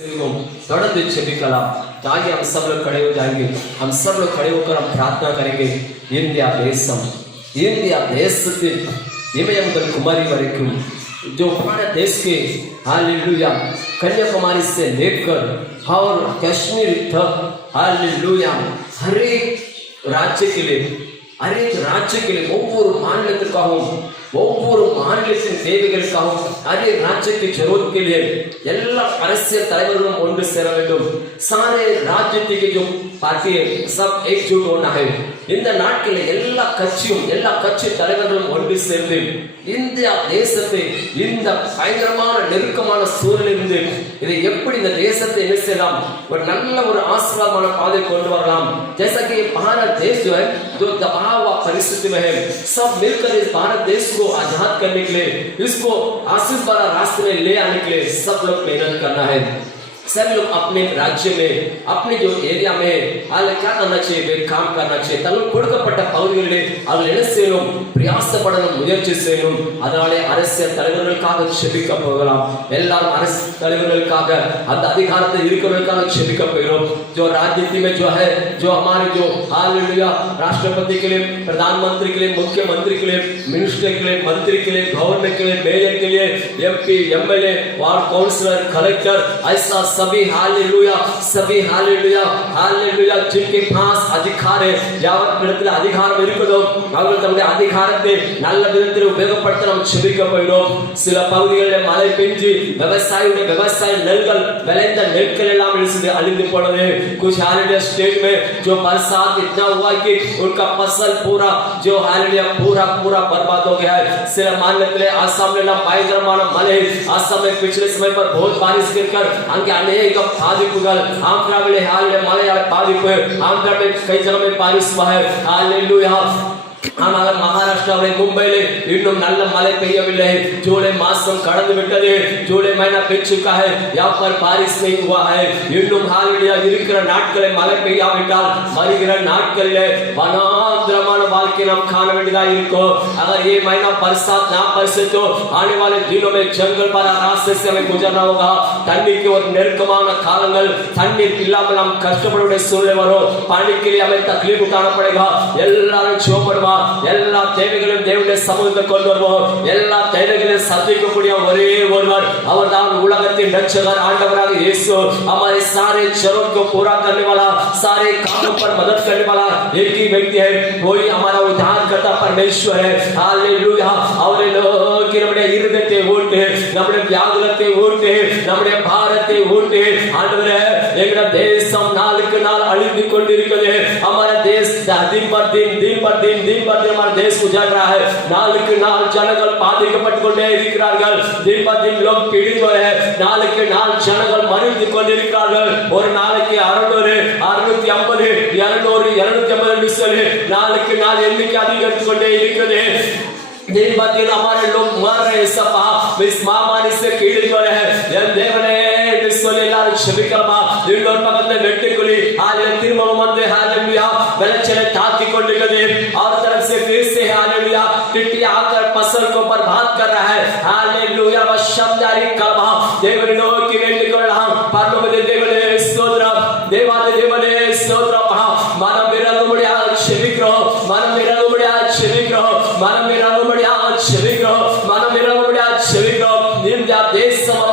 தொடர்ந்து செபிக்கலாம். ताकि हम सब लोग खड़े हो जाएंगे, हम सब लोग खड़े होकर हम प्रार्थना करेंगे. इंडिया देश हिमय मुदल कुमारी वरेக்கும் जो भारत देश के हालेलुया कन्याकुमारी से लेकर और कश्मीर तक हालेलुया हर एक राज्य के लिए ஒவ்வொரு மாநிலத்திற்காகவும் ஒவ்வொரு மாநிலத்தின் தேவைகளுக்காகவும் हर एक राज्य की जरूरत के लिए எல்லா அரசியல் தலைவர்களும் ஒன்று சேர வேண்டும். सारे राज्य के जो पार्टी है सब एकजुट होना है. இந்த நாட்களில் எல்லா கட்சி தலைவர்களும் ஒன்று சேர்ந்து இந்தியா தேசத்தை இந்த பயங்கரமான நெருக்கமான சூழலிலிருந்து இதை எப்படி இந்த தேசத்தை என்ன செய்யலாம், ஒரு நல்ல ஒரு ஆசீர்வாதமான பாதை கொண்டு வரலாம். जैसा कि भारत देश जो है जो दबाव हुआ परिस्थिति में है, सब मिलकर इस भारत देश को आजाद करने के लिए, इसको आशीष भरा रास्ते में ले आने के लिए सब लोग मेहनत करना है. सभी लोग अपने राज्य में अपने जो एरिया में क्या करना चाहिए, वे काम करना चाहिए. தங்களுக்கு கொடுக்கப்பட்ட பகுதிகளிலே அவர்கள் என்ன செய்யணும், பிரயாசப்படணும், முயற்சி செய்யணும். அதனாலே அரசியல் தலைவர்களுக்காக செபிக்க போகலாம். எல்லாரும் அரசியல் தலைவர்களுக்காக அந்த அதிகாரத்தில் இருக்கிறவர்களுக்காக செபிக்க போகிறோம். जो राजनीति में जो है, जो हमारे जो हालेलुया राष्ट्रपति के लिए, प्रधानमंत्री के लिए, मुख्यमंत्री के लिए, मिनिस्टर के लिए, मंत्री के लिए, गवर्नर के लिए, मेयर के लिए, MP, MLA, ward councillor, collector, ऐसा सभी हालेलुया जिनके पास अधिकार है, யாவர் இடத்துல அதிகாரம் இருக்குதோ அவர்கள் தங்களுடைய அதிகாரத்தை நல்ல விதத்தில் உபயோகப்படுத்த நாம் செபிக்க போகிறோம். சில பகுதிகளில் மழை பெஞ்சு விவசாய நெல்கள் விளைந்த நெற்கள் எல்லாம் அழிந்து போனது. कुछ हालेलुया स्टेट में जो बरसात इतना हुआ कि उनका फसल पूरा जो हालेलुया पूरा बर्बाद हो गया है. சில மாநிலத்திலே ஆசாமில் பயங்கரமான மழை, ஆசாமில் पिछले समय पर बहुत बारिश गिरकर அங்கே अनेक பாதிப்புகள், ஆந்திராவிலே हालेलुया மழையால் பாதிப்பு, ஆந்திராவில் कई जगह में बारिश हुआ है हालेलुया. ஆனால் மகாராஷ்டிராவிலே மும்பையிலே இன்னும் நல்ல மழை பெய்யவில்லை. ஜூலை மாதம் கடந்து விட்டது, ஜூலை महीना बीत चुका है, यहाँ पर बारिश नहीं हुआ है. இன்னும் हालेलुया இருக்கிற நாட்களில் மழை பெய்யாவிட்டால் வருகிற நாட்களிலே வனாந்திரமான வாழ்க்கை நாம் காண வேண்டியதா இருக்கும். अगर ये महीना बरसात ना बरसे तो आने वाले दिनों में जंगल भरा रास्ते से हमें गुजरना होगा. தண்ணிக்கு ஒரு நெருக்கமான காலங்கள், தண்ணீர் இல்லாமல் நாம் கஷ்டப்பட வேண்டிய சூழ்நிலை வரும். पानी के लिए हमें तकलीफ उठाना पड़ेगा. எல்லாரும் ஜெபப்படுவோம், எல்லா தேவைகளையும் தேவனுடைய சமூகத்தில் கொண்டு வருவோம். எல்லா தேவைகளையும் சந்திக்கக்கூடிய ஒரே ஒருவர், அவர்தான் உலகத்தின் ரட்சகர் ஆண்டவராக இயேசு. हमारे सारे जरूरत को पूरा करने वाला, सारे कामों पर मदद करने वाला एक ही व्यक्ति है, वही हमारा उद्धारकर्ता परमेश्वर है. हालेलुया. அவரே நோக்கி நம்முடைய இருதயத்தை ஊட்டு, நம்முடைய வியாகுலத்தை ஊட்டு, நம்முடைய பாரத்தை ஊட்டு. ஆண்டவரே, எங்களுடைய தேசம் நாளுக்கு நாள் அழிந்து கொண்டிருக்கிறது. हमारा देश दिन पर दिन हमारा देश गुजर रहा है. நாளுக்கு நாள் ஜனங்கள் பாதிக்கப்பட்டு கொண்டே இருக்கிறார்கள். दिन पर दिन लोग पीड़ित हो रहे हैं. நாளுக்கு நாள் ஜனங்கள் மறித்து கொண்டிருக்கிறார்கள். ஒரு நாளைக்கு 600, 650, 200, 250 என்று சொல்லி நாளுக்கு நாள் எண்ணிக்கை அதிகரித்து கொண்டே இருக்கிறது. दिन पर दिन हमारे लोग मर रहे, सब इस महामारी से पीड़ित हो रहे हैं. देवने எல்லாரும் செபிக்கலாமா? இன்னொரு பக்கத்தில் வெட்டுக்குழி திரும்பவும் வந்து हालेलुया விளைச்சலை தாக்கி கொண்டிருக்கிறது. और तरफ से फिर से हालेलुया टिड्डी आकर फसल को बर्बाद कर रहा है. हालेलुया वह शब्दारी कलमा देवने नोकी वेंडिक கொள்ளலாம். பரலோகத்தின் தேவனே ஸ்தோத்திரம், தேவாதி தேவனே ஸ்தோத்திரம். மனம் இறங்கும்படியாக செபிக்கிறோம், மனம் இறங்கும்படியாக செபிக்கிறோம், மனம் இறங்கும்படியாக செபிக்கிறோம், மனம் இறங்கும்படியாக செபிக்கிறோம். இந்த தேசம்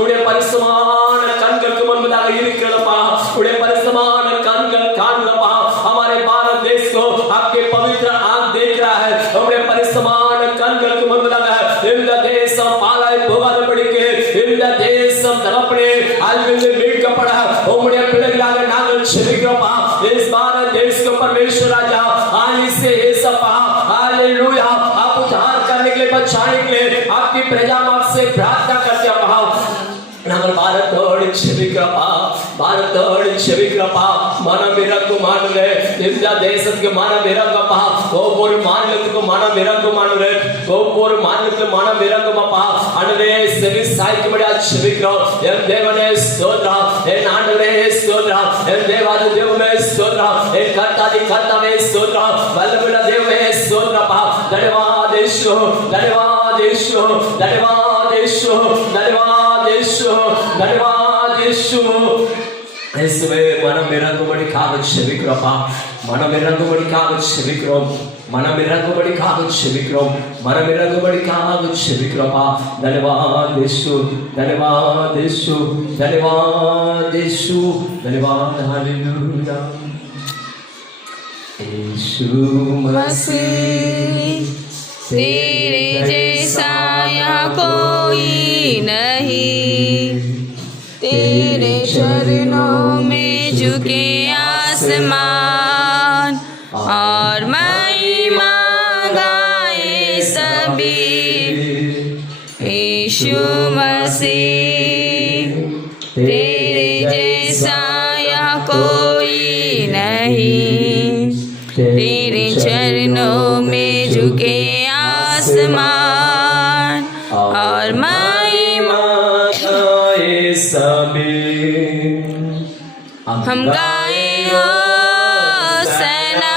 உடைய பரிசுத்தமான கண்களுக்கு முன்பதாக இருக்கிறதப்பா, உடைய பரிசுத்தமான கண்கள் காண்கிறப்பா. हमारे भारत देश को आपके पवित्र आंख देख रहा है. உடைய பரிசுத்தமான கண்களுக்கு முன்பதாக இந்த தேசம் பாழாய் போகாதபடிக்கு, இந்த தேசம் தகப்பனே அழிவிலிருந்து மீட்கப்பட உம்முடைய பிள்ளைகளாக நாங்கள் செபிக்கிறோம்ப்பா. इस भारत देश को परमेश्वर राजा आनी से येसप्पा हालेलुया आप उद्धार करने के लिए, बचाने के लिए आपकी प्रजा आपसे प्रार्थना करते हैं. நாங்கள் பாரத்தோடு செபிக்கிறப்பா, மனம் இறங்கும் ஆண்டவரே. இந்த தேசத்துக்கு மனம் இறங்கப்பா, ஒவ்வொரு மாநிலத்துக்கும் மனம் இறங்கும் ஆண்டவரே, ஒவ்வொரு மாநிலத்துக்கும் மனம் இறங்குமப்பா. ஆண்டவரே செவி சாய்க்கும்படியா செபிக்கிறோம். என் தேவனே ஸ்தோத்திரம், என் ஆண்டவரே ஸ்தோத்திரம், என் தேவாதி தேவனே ஸ்தோத்திரம், என் கர்த்தாதி கர்த்தாவே ஸ்தோத்திரம், வல்லமையுள்ள தேவனே ஸ்தோத்திரப்பா. धन्यवाद यीशु, धन्यवाद यीशु, धन्यवाद यीशु, धन्यवाद यीशु, धन्यवाद యేసు యేసువే మనం ఇరగబడి కావచ్చు విక్రమా మనం ఇరగబడి కావచ్చు విక్రమ మనం ఇరగబడి కావచ్చు విక్రమ మనం ఇరగబడి కావచ్చు విక్రమా ధన్యవాద యేసు ధన్యవాద యేసు ధన్యవాద యేసు ధన్యవాద హల్లెలూయా यीशु मसीह तेरे जैसा यहाँ कोई नहीं, तेरे चरणों में झुके आसमान और महिमा गाए सभी। यीशु मसीह तेरे जैसा यहाँ कोई नहीं, तेरे चरणों में झुके आसमान और महिमा गाए सभी। हम गाए होसना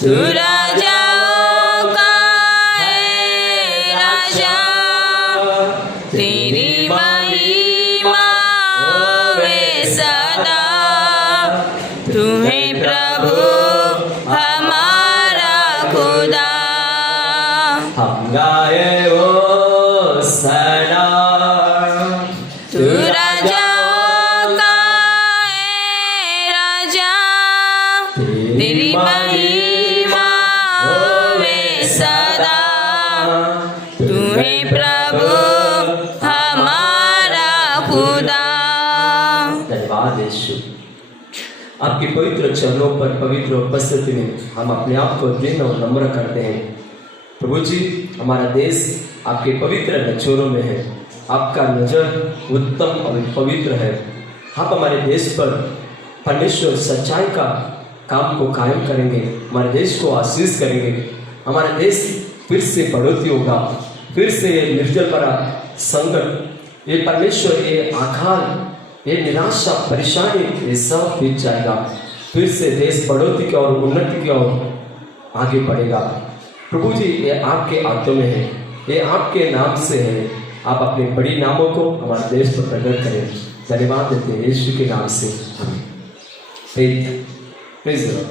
तू राजाओं का है राजा, तेरी महिमा होवे सदा, तू है प्रभु हमारा खुदा। हम गाए होसना तू राजाओं का है राजा, तेरी महिमा होवे सदा, तू है प्रभु हमारा खुदा। धन्यवाद यीशु। आपकी पवित्र चरणों पर पवित्र उपस्थिति में हम अपने आप को दिन और नम्र करते हैं। प्रभु जी हमारा देश आपके पवित्र नजरों में है, आपका नजर उत्तम और पवित्र है। आप हमारे देश पर परमेश्वर सच्चाई का काम को कायम करेंगे, हमारे देश को आशीष करेंगे, हमारा देश फिर से बढ़ोतरी होगा, फिर से ये निर्जलपरा संकट, ये परमेश्वर ये आघात, ये निराशा परेशानी ये सब बीत जाएगा, फिर से देश बढ़ोतरी की ओर उन्नति की ओर आगे बढ़ेगा। प्रभु जी ये आपके हाथों में है, ये आपके नाम से है, आप अपने बड़ी नामों को हमारे देश पर प्रकट करें। धन्यवाद देते हैं यीशु के नाम से हमें। Praise the Lord.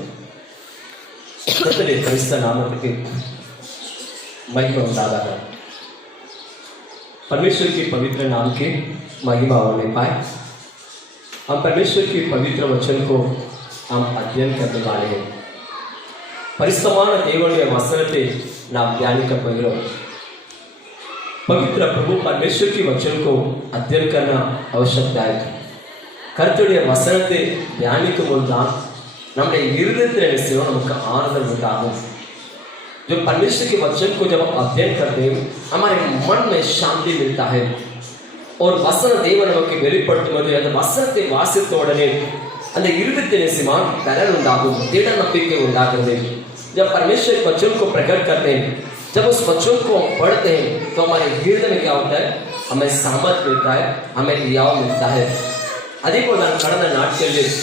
ಕರ್ತನೇ ಕ್ರಿಸ್ತ ನಾಮಕ್ಕೆ महिमा उंटागा। परमेश्वर के पवित्र नाम की महिमा होने पाए। हम परमेश्वर के पवित्र वचन को हम अध्ययन करने वाले हैं। परिस्तमान देवनुடைய वचनத்தை நாம் ध्यानिக்க போகிறோம்। पवित्र प्रभु परमेश्वर के वचन को अध्ययन करना आवश्यकता है। கர்த்தருடைய வசனத்தை ध्यानिக்கும் போதுதான் நம்முடைய இருதயத்தில் என்ன செய்யும், நமக்கு ஆறுதல் உண்டாகும்। जो परमेश्वर के वचन को जब अध्ययन करते हैं हमारे मन में शांति मिलता है और वचन देव நமக்கு வெளிப்படுத்தும்போது அந்த வசனத்தை வாசித்த உடனே அந்த இருதயத்தில் நிச்சயமாக பலன் உண்டாகும், दृढ़ नம்பிக்கை உண்டாகிறது। जब परमेश्वर के वचन को प्रकट करते हैं, जब उस वचन को पढ़ते हैं तो हमारे हृदय में क्या होता है, हमें सामर्थ मिलता है, हमें रियाव मिलता है। அதே போல நான் கடந்த நாட்களில்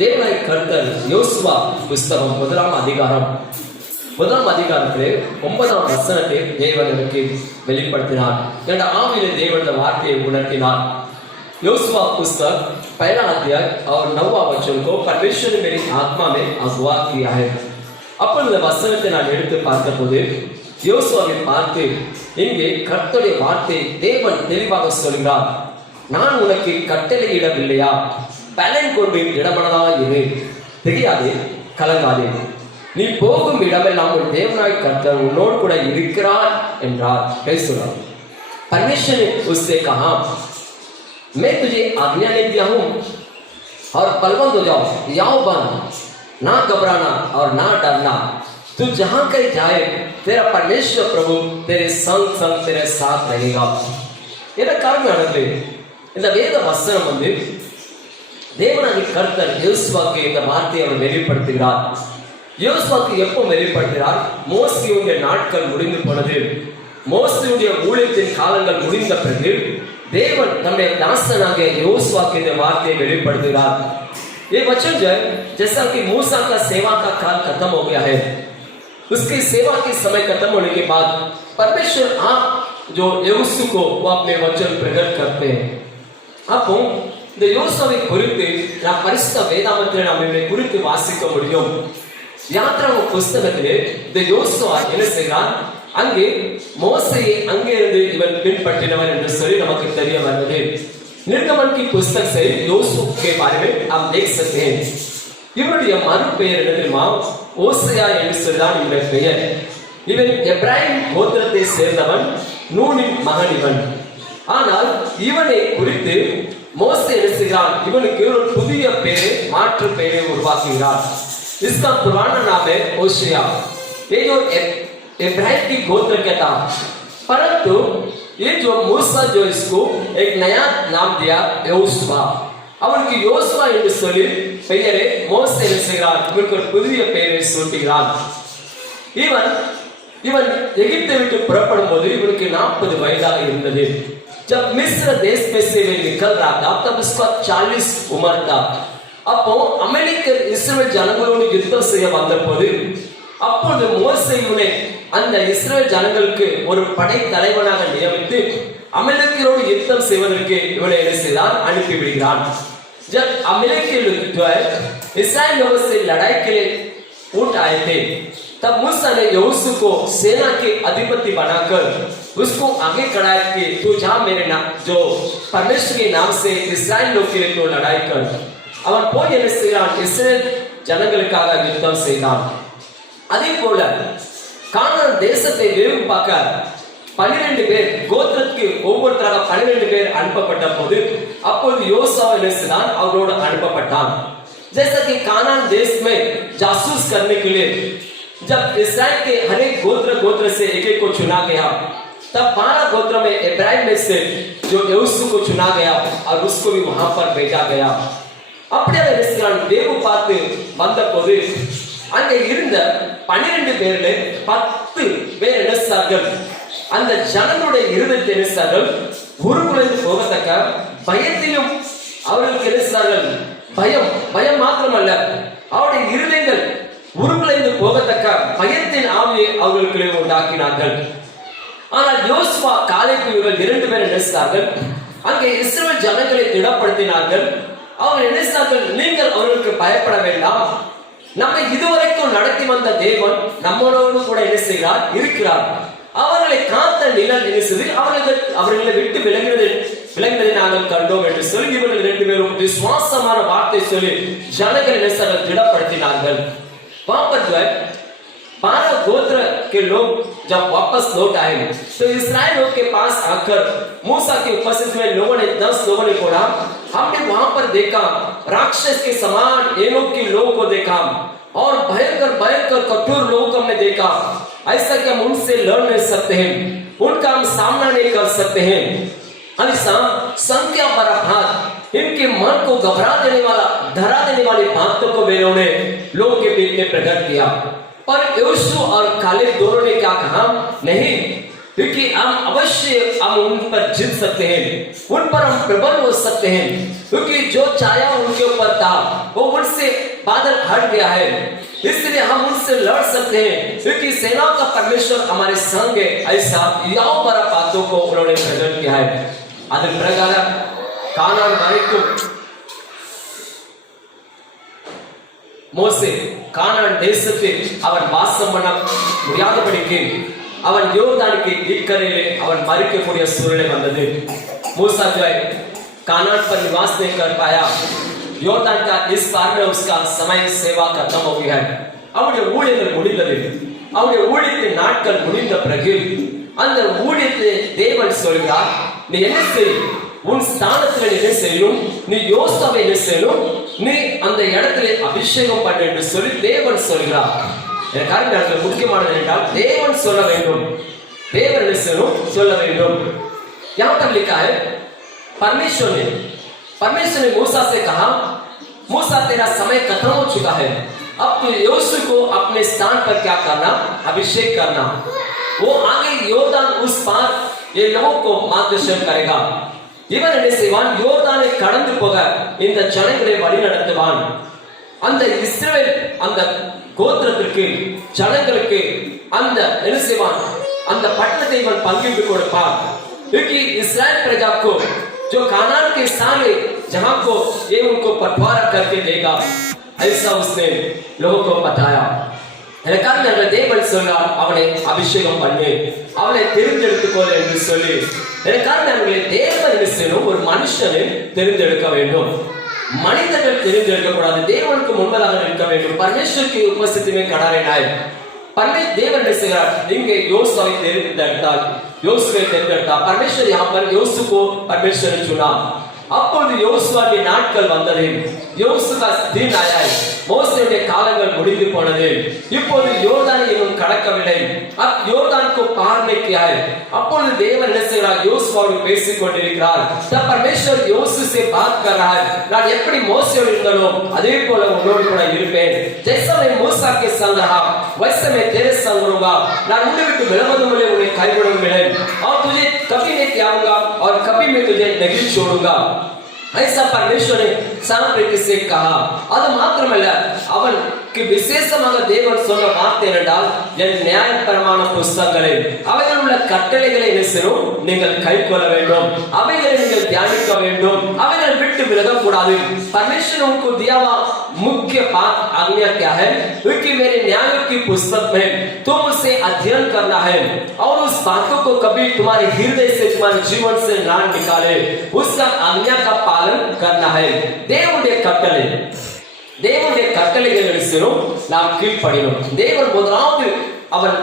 தேவனாய் கர்த்தர் யோசுவா புஸ்தகம் முதலாம் அதிகாரத்திலே 9ஆம் வசனத்தை தேவன் எனக்கு வெளிப்படுத்தினார்। என்ற ஆவியிலே தேவன் இந்த வார்த்தையை உணர்த்தினார்। யோசுवा पुस्तक पहला अध्याय और 9वां वचन को परमेश्वर ने मेरी आत्मा में अगुवा किया है। अपन இந்த வசனத்தை நான் எடுத்து பார்த்தபோது யோசுவாவை பார்த்து இங்கே கர்த்தருடைய வார்த்தை தேவன் தெளிவாக சொல்கிறார், நான் உனக்கு கட்டளையிடவில்லையா, பலன் கொண்டு இடமனதாக இரு, தெரியாதே கலங்காதே, நீ போகும் இடமெல்லாம் உன் தேவனாய் கர்த்தர் उन्नोड கூட இருக்கிறார் என்றார்। பேசுகிறார்। परमेश्वर ने उससे कहा, मैं तुझे आज्ञा नहीं दिया हूं और बलवंत हो जाओ, याओ बन, ना घबराना और ना डरना, तू जहां कहीं जाए तेरा परमेश्वर प्रभु तेरे संग संग तेरे साथ रहेगा। इधर காரணமானது இந்த வேத வசனம் வந்து தேவனாகிய கர்த்தர் யோசுவாக்கு இந்த வார்த்தையை அவர் வெளிப்படுத்துகிறார்। யோசுவாக்கு எப்போ வெளிப்படுத்துகிறார், மோசேயுடைய நாட்கள் முடிந்து போனது, மோசேயுடைய ஊழியத்தின் காலங்கள் முடிந்த பிறகு देवन நம்முடைய दासனாகிய யோசுவாக்கு இந்த வார்த்தையை வெளிப்படுத்துகிறார்। ये वचन जो है जैसा कि मूसा का सेवा का काल खत्म हो गया है, उसकी सेवा के समय खत्म होने के बाद परमेश्वर आप जो यहोशू को वो अपने वचन प्रकट करते हैं। அப்போ இந்த யோசுவாவை குறித்து நாம் பரிசுத்த வேதாகமத்தில் நாம் இவரை குறித்து வாசிக்க முடியும். யாத்ராகம புஸ்தகத்திலே இந்த யோசுவா என்ன செய்கிறான், அங்கே மோசையை அங்கே இருந்து இவன் பின்பற்றினவன் என்று சொல்லி நமக்கு தெரிய வந்தது. निर्गमन की पुस्तक से योसुआ के बारे में आप देख सकते हैं. இவருடைய மறுபெயர் என்ன தெரியுமா? ஓசையா என்று சொல்லலாம் இவருடைய பெயர். இவன் எப்ராயிம் கோத்திரத்தை சேர்ந்தவன், நூனின் மகன் இவன். ஆனால் இவனை குறித்து மோசே என்ன செய்கிறான், இவனுக்கு ஒரு புதிய பெயரை மாற்று பெயரை உருவாக்குகிறார். इसका पुराना नाम है ओशिया. ये जो इब्राहिम की गोत्र का था, परंतु ये जो मूसा जो इसको एक नया नाम दिया யோசுவா. அவனுக்கு யோசுவா என்று சொல்லி பெயரை மோசே என்ன செய்கிறான், இவனுக்கு ஒரு புதிய பெயரை சூட்டுகிறான். இவன் எகிப்தை விட்டு புறப்படும் போது இவனுக்கு 40 வயதாக இருந்தது. जब मिस्र देश में से वे निकल रहा था तब उसका 40 उम्र था. அப்போ அமலேக்கியர் இஸ்ரவேல் ஜனங்களோடு யுத்தம் செய்ய வந்த போது அப்பொழுது மோசே இவனை அந்த இஸ்ரவேல் ஜனங்களுக்கு ஒரு படை தலைவனாக நியமித்து அமலேக்கியரோடு யுத்தம் செய்வதற்கு இவனை என்ன செய்தார், அனுப்பி விடுகிறான். जब अमलेकी लोग जो है इस्राएल लोगों से लड़ाई के लिए उठ आए थे, तब मूसा ने यहोशू को सेना के अधिपति बनाकर उसको आगे खड़ा कि तू जा मेरे नाम जो परमेश्वर के नाम से इस्राएल लोग के लिए तो लड़ाई कर. அவன் போய் என்ன செய்கிறான், இஸ்ரேல் ஜனங்களுக்காக யுத்தம் செய்தான். அதே போல கானான் தேசத்தை வேவு பார்க்க 12 பேர் கோத்திரத்துக்கு ஒவ்வொருத்தராக 12 பேர் அனுப்பப்பட்ட போது அப்போது யோசுவா என்ன செய்தான், அவரோடு அனுப்பப்பட்டான். जैसा कि कानान देश में जासूस करने के लिए जब इस्राएल के हर एक गोत्र से एक को चुना गया, तब 12 गोत्र में इब्राहिम में से जो யோசு को चुना गया और उसको भी वहां पर भेजा गया. அப்படியே தேவு பார்த்து வந்த போது அங்கே இருந்த 12 பேர்ல 10 பேர் என்ன செய்தார்கள், அந்த ஜனங்களுடைய இருதயத்தை என்ன செய்தார்கள், உருகுலைந்து போகத்தக்க பயத்தையும் அவர்களுக்கு என்ன செய்தார்கள், பயம் மாத்திரமல்ல அவருடைய இருதயங்கள் உருகுலைந்து போகத்தக்க பயத்தின் ஆவியை அவர்களுக்கு உண்டாக்கினார்கள். ஆனால் யோசுவா காலேப் இவர்கள் 2 பேர் என்ன செய்தார்கள், அங்கே இஸ்ரவேல் ஜனங்களை திடப்படுத்தினார்கள். அவர்கள் என்ன செய்தார்கள், நீங்கள் அவர்களுக்கு பயப்பட வேண்டாம், நம்மை இதுவரைக்கும் நடத்தி வந்த தேவன் நம்மளோடு கூட என்ன செய்கிறார், இருக்கிறார். அவர்களை காத்த நிழல் என்ன செய்து அவர்களை விட்டு விலகினதை நாங்கள் கண்டோம் என்று சொல்லி இவர்கள் 2 பேரும் விசுவாசமான வார்த்தை சொல்லி ஜனங்களை என்ன செய்தார்கள், திடப்படுத்தினார்கள். वापस जो है 12 गोत्र के लोग जब वापस लौट आए तो इस्राएल लोग के पास आकर मूसा की उपस्थिति में लोगों ने 10 लोगों ने बोला, हमने वहां पर देखा राक्षस के समान एनोक के लोगों को देखा और भयंकर कठोर लोगों को हमने देखा. ऐसा कि हम उनसे लड़ नहीं सकते हैं, उनका हम सामना नहीं कर सकते हैं. ऐसा संख्या बराबर इनके मन को घबरा देने वाला डरा देने वाली बातों को वे लोगों ने लोगों के बीच में प्रकट किया. पर यहोशू और कालेब दोनों ने क्या कहा, नहीं, क्योंकि हम अवश्य हम उन पर जीत सकते हैं, उन पर हम प्रबल हो सकते हैं, क्योंकि जो छाया उनके ऊपर था वो उनसे बादल हट गया है, इसलिए हम उनसे लड़ सकते हैं, क्योंकि सेना का परमेश्वर हमारे संग है. ऐसा याव बड़ा बातों को उन्होंने प्रकट किया है. அதன் பிரகாரம் கானான் வரைக்கும் மோசே கானான் தேசத்தில் அவன் வாசம் பண்ண முடியாதபடிக்கு அவன் யோர்தானுக்கு இக்கரையிலே அவன் மரிக்கக்கூடிய சூழ்நிலை வந்தது. मूसा जो है कानान पर निवास नहीं कर पाया. योर्दान का इस पार में उसका समय सेवा खत्म हो गया है. அவருடைய ஊழியங்கள் முடிந்தது. அவருடைய ஊழியத்தின் நாட்கள் முடிந்த பிறகு அந்த ஊழியத்தை தேவன் சொல்கிறார், நீ என்ன செய், உன் ஸ்தானத்தில் என்ன செய்யும், நீ யோசுவாவை என்ன செய்யணும், நீ அந்த இடத்திலே அபிஷேகம் பண்ணு என்று சொல்லி தேவன் சொல்கிறார். காரணம் முக்கியமானது என்றால் தேவன் சொல்ல வேண்டும், தேவன் என்ன செய்யணும், சொல்ல வேண்டும். यहाँ पर लिखा है परमेश्वर ने मूसा से कहा, मूसा तेरा समय खत्म हो चुका है, अब तू यहोशू को अपने स्थान पर क्या करना, अभिषेक करना. वो आगे योर्दान उस पार ये लोगों को मार्गदर्शन करेगा. இவன் என்ன செய்வான், யோர்தானை கடந்து போக இந்த ஜனங்களை வழி நடத்துவான். அந்த இஸ்ரவேல் அந்த கோத்திரத்திற்கு ஜனங்களுக்கு அந்த என்ன செய்வான், அந்த பட்டணத்தை இவன் பங்கிட்டு கொடுப்பான். क्योंकि इस्राएल प्रजा को जो कानान के साले जहां को ये उनको बंटवारा करके देगा, ऐसा उसने लोगों को बताया। எனக்காக தேவன் சொன்னார், அவனை அபிஷேகம் பண்ணு, அவனை தெரிந்தெடுத்துக்கொள் என்று சொல்லி. எனக்காக தேவன் என்ன செய்யணும், ஒரு மனுஷனை தெரிந்தெடுக்க வேண்டும். மனிதர்கள் தெரிந்தெடுக்க கூடாது, தேவனுக்கு முன்பதாக நிற்க வேண்டும். परमेश्वर की उपस्थिति में खड़ा रहना है. தேவன் என்ன செய்கிறார், இங்கே யோசுவை தெரிந்தெடுத்தார், யோசுவை தெரிந்தெடுத்தார். परमेश्वर यहाँ पर யோசு को परमेश्वर ने चुना. அப்பொழுது யோசுவாவின் நாட்கள் வந்தது, யோசுவா दिन आया है, மோசேயுடைய காலங்கள் முடிந்து போனது. இப்போது யோர்தானை இன்னும் கடக்கவில்லை. யோர்தானுக்கு பார்வை किया है. அப்பொழுது தேவன் என்ன செய்கிறார், யோசுவாவோடு பேசிக் கொண்டிருக்கிறார். तब परमेश्वर யோசு से बात कर रहा है, நான் எப்படி மோசேயோடு இருந்தனோ அதே போல உன்னோடு கூட இருப்பேன். जैसा मैं मूसा के संग रहा वैसे मैं तेरे संग रहूंगा. நான் உன்னை விட்டு விலகுவதுமில்லை, உன்னை கைவிடுவதுமில்லை. और तुझे कभी नहीं त्यागूंगा और कभी मैं तुझे नहीं छोड़ूंगा. ऐसा परमेश्वर ने सामर्थ्य से कहा. அது மாத்திரமல்ல, அவனுக்கு விசேஷமாக தேவன் சொன்ன வார்த்தை என்னென்றால், என் நியாய பிரமாண புஸ்தகங்களை, அவைகள் உள்ள கட்டளைகளை என்ன செய்யணும், நீங்கள் கைக்கொள்ள வேண்டும், அவைகளை நீங்கள் தியானிக்க வேண்டும், அவைகளை விட்டு விலகக்கூடாது. परमेश्वर उनको दिया हुआ मुख्य बात आज्ञा क्या है, क्योंकि मेरे न्याय की पुस्तक में तुम उसे अध्ययन करना है और उस बातों को कभी तुम्हारे हृदय से, तुम्हारे जीवन से ना निकाले, उसका आज्ञा का पालन करना है. தேவனுடைய கட்டளை, தேவனுடைய கட்டளைகள் நாம் கீழ்ப்படினோம். தேவன் முதலாவது அவன்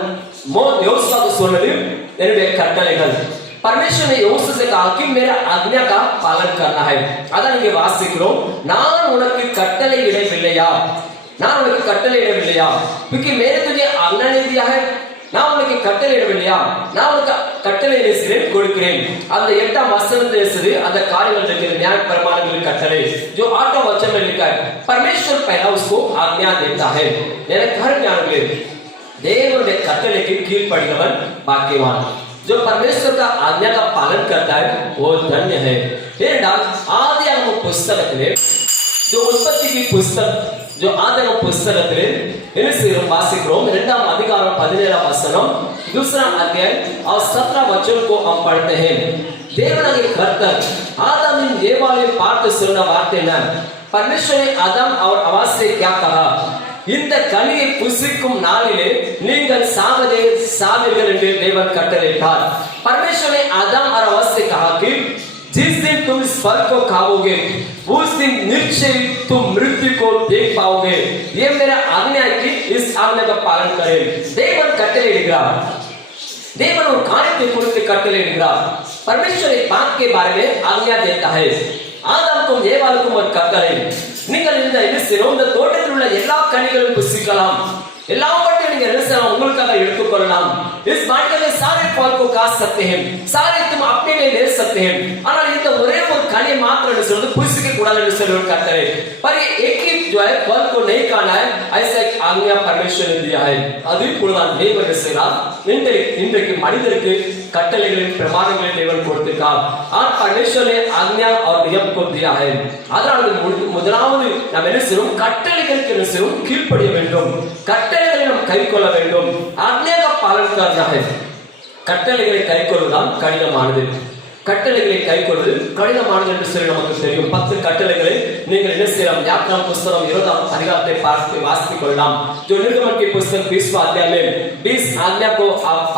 யோசுவாவுக்கு சொன்னது என்னுடைய கட்டளைகள். परमेश्वर ने யோசு से कहा कि मेरा आज्ञा का पालन करना है. அதான் இங்கே வாசிக்கிறோம், நான் உனக்கு கட்டளை இடவில்லையா, நான் உனக்கு கட்டளை இடவில்லையா, क्योंकि मैंने तुझे आज्ञा नहीं दिया है. நான் உனக்கு கட்டளை இடவில்லையா, நான் உனக்கு கட்டளை இருக்கிறேன் கொடுக்கிறேன். அந்த 8ஆம் வசனத்தில் இருக்குது, அந்த காரியங்கள் இருக்கிற न्याय प्रमाणங்கள் கட்டளை जो 8वां वचन में लिखा है. परमेश्वर पहला उसको आज्ञा देता है. मेरे घर ஞானங்களே, தேவனுடைய கட்டளைக்கு கீழ்ப்படிந்தவன் பாக்கியவான். जो परमेश्वर का आज्ञा का पालन करता है वो धन्य है. ஆதியாகம புஸ்தகத்திலே, जो उत्पत्ति की पुस्तक, जो आदियागम पुस्तकத்திலே என்ன செய்கிறோம், வாசிக்கிறோம். 2ஆம் அதிகாரம் 17ஆம் வசனம், दूसरा अध्याय और 17 वचन को हम पढ़ते हैं. தேவனாகிய கர்த்தர் ஆதாமின் ஏவாளை பார்த்து சொன்ன வார்த்தை என்ன, परमेश्वर ने आदम और हवा से क्या कहा, இந்த கனியை புசிக்கும் நாளிலே நீங்கள் சாவீர்கள் என்று தேவன் கட்டளையிட்டார். परमेश्वर ने आदम और हवा से कहा कि जिस दिन तुम इस फल को खाओगे उस दिन निश्चय तुम मृत्यु को देख पाओगे. ये मेरा आज्ञा है कि इस आज्ञा का पालन करें. தேவன் கட்டளையிடுகிறார், தேவன் ஒரு காரியத்தை குறித்து கட்டளையிடுகிறார். परमेश्वर एक बात के बारे में आज्ञा देता है. ஆதாமுக்கும் ஏவாளுக்கும் ஒரு கட்டளை, நீங்கள் இந்த தோட்டத்தில் உள்ள எல்லா கனிகளையும் புசிக்கலாம், எல்லாவற்றையும் நீங்க என்ன செய்யலாம், உங்களுக்காக எடுத்துக்கொள்ளலாம். इस बाटे में सारे फल को खा सकते हैं, सारे तुम अपने लिए ले सकते हैं. ஆனால் இந்த ஒரே ஒரு கனி மாத்திரம் சொல்றது புசிக்க கூடாது என்று சொல்லி ஒரு கட்டளை. पर ये एक ही जो है फल को नहीं खाना है, ऐसा एक आज्ञा परमेश्वर ने दिया है. அதே போலதான் தேவன் செய்கிறார். இன்றைக்கு மனிதருக்கு கட்டளைகளின் பிரமாணங்களை தேவன் கொடுத்திருக்கார். और परमेश्वर ने आज्ञा और नियम को दिया है. அதனால முதலாவது நாம் என்ன செய்யணும், கட்டளைகளுக்கு என்ன செய்யணும், கீழ்ப்படிய வேண்டும், கட்டளைகளை நாம் கைக்கொள்ள வேண்டும். आज्ञा का पालन करना है. கட்டளைகளை கைக்கொள்வதுதான் கடினமானது. கட்டளைகளை கைக்கொள்வது கடினமானது என்று சொல்லி நமக்கு தெரியும். 10 கட்டளைகளை நீங்கள் என்ன செய்யலாம், யாத்ரா புஸ்தகம் 20ஆம் அதிகாரத்தை பார்த்து வாசித்துக் கொள்ளலாம். जो निर्गमन की पुस्तक 20वां अध्याय में 20 आज्ञा को आप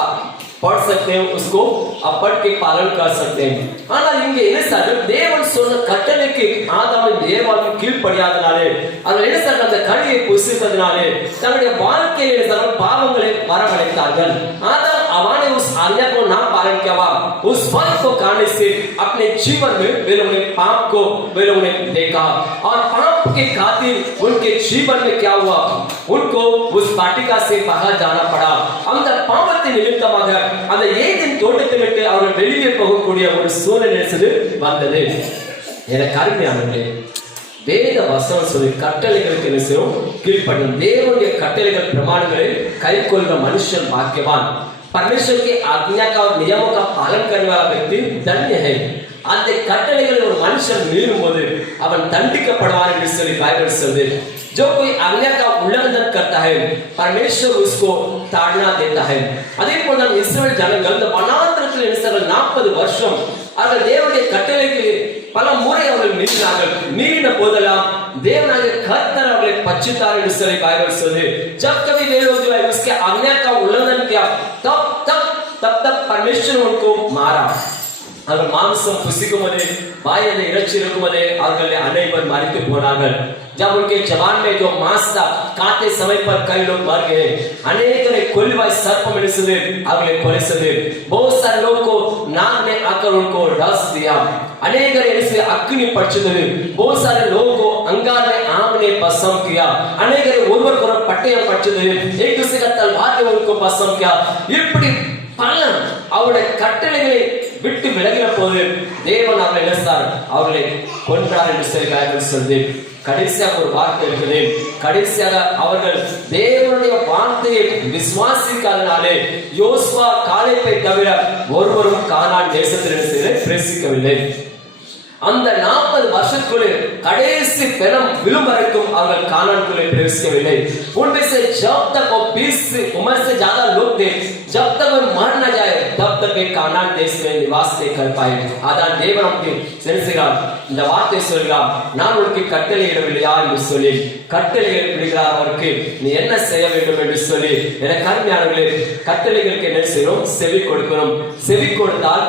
पढ़ सकते हैं, उसको आप पढ़ के पालन कर सकते हैं. ஆனால் இங்கே என்ன சார், தேவன் சொன்ன கட்டளைக்கு ஆதாமின் ஏவாளுக்கு கீழ்ப்படியாதனாலே, அவர்கள் என்ன சார், அந்த கனியை புசித்ததினாலே தன்னுடைய வாழ்க்கையிலே பாவங்களை வரவழைத்தார்கள். ஆதாம் हवा ने उस आज्ञा को ना पालन किया, उस फल को खाने से अपने जीवन में वे लोगों ने पाप को वे लोगों ने देखा और पाप के खातिर उनके जीवन में क्या हुआ, उनको उस वाटिका से बाहर जाना पड़ा. அந்த பாவத்தின் நிமித்தமாக அந்த ஏதேன் தோட்டத்தை விட்டு அவர்கள் வெளியே போகக்கூடிய ஒரு சூழ்நிலை வந்தது. எனக்கு அருமையானவர்களே, வேத வசனம் சொல்லி கட்டளைகளுக்கு என்ன செய்யும், கீழ்ப்படியும். தேவனுடைய கட்டளைகள் பிரமாணங்களை கைக்கொள்கிற மனுஷன் பாக்கியவான். परमेश्वर की आज्ञा का और नियमों का पालन करने वाला व्यक्ति धन्य है. அந்த கட்டளைகளை ஒரு மனுஷன் மீறும் போது அவன் தண்டிக்கப்படுவான் என்று சொல்லி பைபிள் சொல்லுது. जो कोई आज्ञा का उल्लंघन करता है परमेश्वर उसको ताड़ना देता है. அதே போல இஸ்ரவேல் ஜனங்கள் இந்த வனாந்திரத்தில் 40 வருஷம் அவர்கள் தேவனுடைய கட்டளைக்கு பல முறை அவர்கள் மீறினார்கள். மீறின போதெல்லாம் தேவனாகிய கர்த்தர் அவர்களை பட்சித்தார் என்று சொல்லி பைபிள் சொல்லுது. जब कभी वे लोग जो है उसके आज्ञा का उल्लंघन किया तब परमेश्वर उनको मारा. அவர்கள் மாம்சம் புசிக்கும் போது வாயில இறைச்சி இருக்கும் போதே அவர்கள் அனைவர் மரித்து போனார்கள். जब उनके जवान में जो मांस था काटते समय पर कई लोग मर गए. अनेकरे कोलिवाई सर्प मिलिसदे अगले कोलिसदे. बहुत सारे लोगों को नाक में आकर उनको डस दिया. अनेकरे ऐसे अग्नि पड़चदे. बहुत सारे लोगों को अंगार में आग ने भस्म किया. अनेकरे ओवर को पट्टियां पड़चदे. एक दूसरे का तलवार ने उनको भस्म किया. இப்படி பலன் அவருடைய கட்டளைகளை விட்டு விலகின போது தேவன் அவர்களை நினைத்தார், அவர்களை கொன்றார் என்று சொல்லி பைபிள் சொல்லுது. கடைசியாக ஒரு வார்த்தை இருக்குது. கடைசியாக அவர்கள் தேவனுடைய வார்த்தையை விசுவாசிக்காதனாலே யோசுவா காலேபை தவிர ஒருவரும் கானான் தேசத்தில் பிரவேசிக்கவில்லை. அந்த 40 வருஷத்துக்குள்ளே கடைசி பெரும் விழும் வரைக்கும் அவர்கள் கானானுக்குள்ளே பிரவேசிக்கவில்லை. उनमें से जब तक वो 20 उम्र से ज्यादा लोग थे, जब तक वो मर न जाए तब तक वे कानान देश में निवास नहीं कर पाए. அதான் தேவன் நமக்கு செலுத்துகிறார். இந்த வார்த்தை சொல்கிறார், நான் உனக்கு கட்டளையிடவில்லையா என்று சொல்லி கட்டளைகள் விடுகிறார். அவருக்கு நீ என்ன செய்ய வேண்டும் என்று சொல்லி எனக்கு அருமையானவர்களே, கட்டளைகளுக்கு என்ன செய்யணும்? செவி கொடுக்கணும். செவி கொடுத்தால்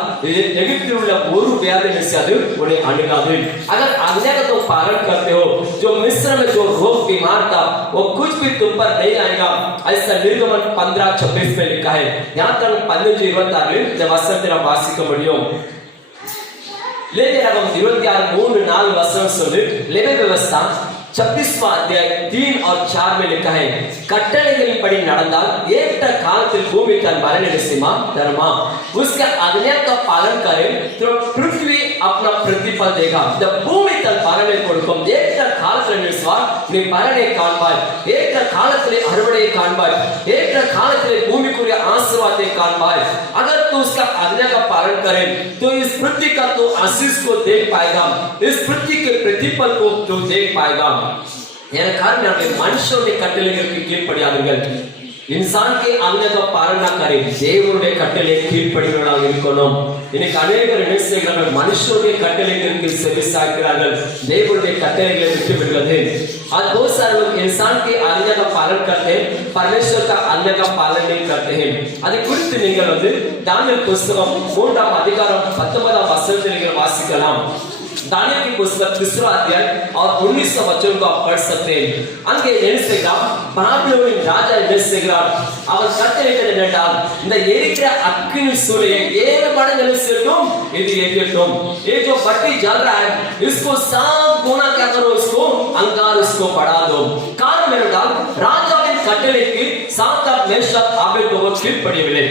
எகிப்தில் உள்ள ஒரு வியாதி நிச்சயாது உன்னை அணுகாது. अगर आज्ञा का तुम पालन करते हो, जो मिस्र में जो रोग बीमार था वो कुछ भी तुम पर नहीं आएगा. ऐसा निर्गमन 15:26 में लिखा है. यहाँ तक 15:26 जब वसंत वासिक முடியும். लेवियरागम 26:3-4 वचन சொல்லு. लेवी व्यवस्था 26वां अध्याय 3 और 4 में लिखा है, கட்டளைகளின்படி நடந்தால் ஏற்ற காலத்தில் பூமி தன் பலனை செய்யுமா தருமா. उसके आज्ञा का पालन करें तो पृथ्वी अपना प्रतिफल देगा. जब பூமி தன் பலனை கொடுக்கும், ஏற்ற காலத்தில் நிற்பார், நீ பலனை காண்பாய். ஏற்ற காலத்திலே அறுவடையை காண்பாய். ஏற்ற காலத்திலே பூமிக்குரிய ஆசீர்வாதத்தை காண்பாய். अगर तू उसका आज्ञा का पालन करे तो इस पृथ्वी का तो आशीष को देख पाएगा. इस पृथ्वी के प्रतिफल को तो देख पाएगा. மனுஷனுடைய கட்டளைகளுக்கு கீழ்ப்படியாதீர்கள். इंसान के आज्ञा का पालन न करें, தேவனுடைய கட்டளை கீழ்ப்படிகிறவர்களாக இருக்கணும். இன்னைக்கு अनेகர் என்ன செய்கிறார்கள்? மனுஷனுடைய கட்டளைகளுக்கு செவி சாய்க்கிறார்கள், தேவனுடைய கட்டளைகளை விட்டு விடுவது. आज बहुत सारे लोग इंसान की आज्ञा का पालन करते हैं, परमेश्वर का आज्ञा का पालन नहीं करते हैं. அதை குறித்து நீங்கள் தானியேல் புத்தகம் 3ஆம் அதிகாரம் 19ஆம் வசனத்தில் நீங்கள் வாசிக்கலாம். दानियल की पुस्तक 3 अध्याय और 19 वचन को आप पढ़ सकते हैं. அங்கே எழுதுகிறார், பாபிலோனின் ராஜா எழுதுகிறார், அவர் கட்டளையிட்டது என்னென்றால், இந்த எரிக்கிற அக்கினி சூளையை 7 மடங்கு செலுத்தும், இது எரியட்டும். ये जो भट्टी जल रहा है इसको 7 गुना क्या करो, इसको अंगार इसको बढ़ा दो. कारण என்னென்றால் ராஜாவின் கட்டளைக்கு சாத்ராக் மேஷாக் ஆபேத்நேகோ கீழ்ப்படியவில்லை.